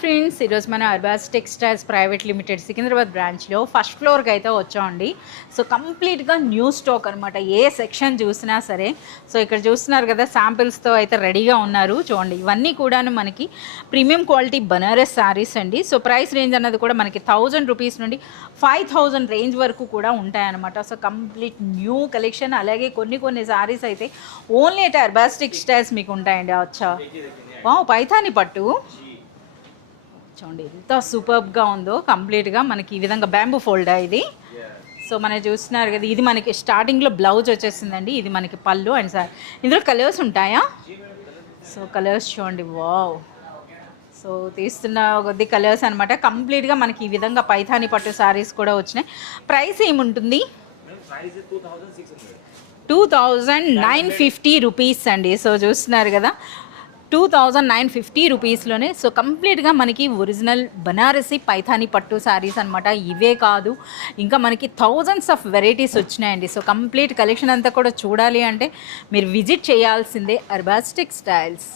Friends, ఈరోజు మన Arbaz textiles private limited Secunderabad బ్రాంచ్లో ఫస్ట్ ఫ్లోర్కి అయితే వచ్చామండి. సో కంప్లీట్గా న్యూ స్టాక్ అనమాట. ఏ సెక్షన్ చూసినా సరే. సో ఇక్కడ చూస్తున్నారు కదా, శాంపిల్స్తో అయితే రెడీగా ఉన్నారు. చూడండి, ఇవన్నీ కూడా మనకి ప్రీమియం క్వాలిటీ బనారస్ శారీస్ అండి. సో ప్రైస్ రేంజ్ అన్నది కూడా మనకి 1000 రూపీస్ నుండి 5000 రేంజ్ వరకు కూడా ఉంటాయన్నమాట. So complete new collection. అలాగే కొన్ని శారీస్ అయితే ఓన్లీ అట్ అర్బాస్ టెక్స్టైల్స్ మీకు ఉంటాయండి. వచ్చా పైథాని పట్టు చూడండి, ఎంత సూపర్గా ఉందో. కంప్లీట్గా మనకి ఈ విధంగా బ్యాంబూ ఫోల్డా ఇది. సో మనం చూస్తున్నారు కదా, ఇది మనకి స్టార్టింగ్లో బ్లౌజ్ వచ్చేసిందండి. ఇది మనకి పళ్ళు అండ్ సార్ ఇందులో కలర్స్ ఉంటాయా? సో కలర్స్ చూడండి, వావ్. సో తీస్తున్న కొద్ది కలర్స్ అనమాట. కంప్లీట్గా మనకి ఈ విధంగా పైథాని పట్టు శారీస్ కూడా వచ్చినాయి. ప్రైస్ ఏముంటుంది? 2950 రూపీస్ అండి. సో చూస్తున్నారు కదా, 2950 రూపీస్లోనే. సో కంప్లీట్గా మనకి ఒరిజినల్ బనారసి పైథాని పట్టు శారీస్ అనమాట. ఇవే కాదు, ఇంకా మనకి థౌజండ్స్ ఆఫ్ వెరైటీస్ వచ్చినాయండి. సో కంప్లీట్ కలెక్షన్ అంతా కూడా చూడాలి అంటే మీరు విజిట్ చేయాల్సిందే అర్బాస్ టెక్స్టైల్స్.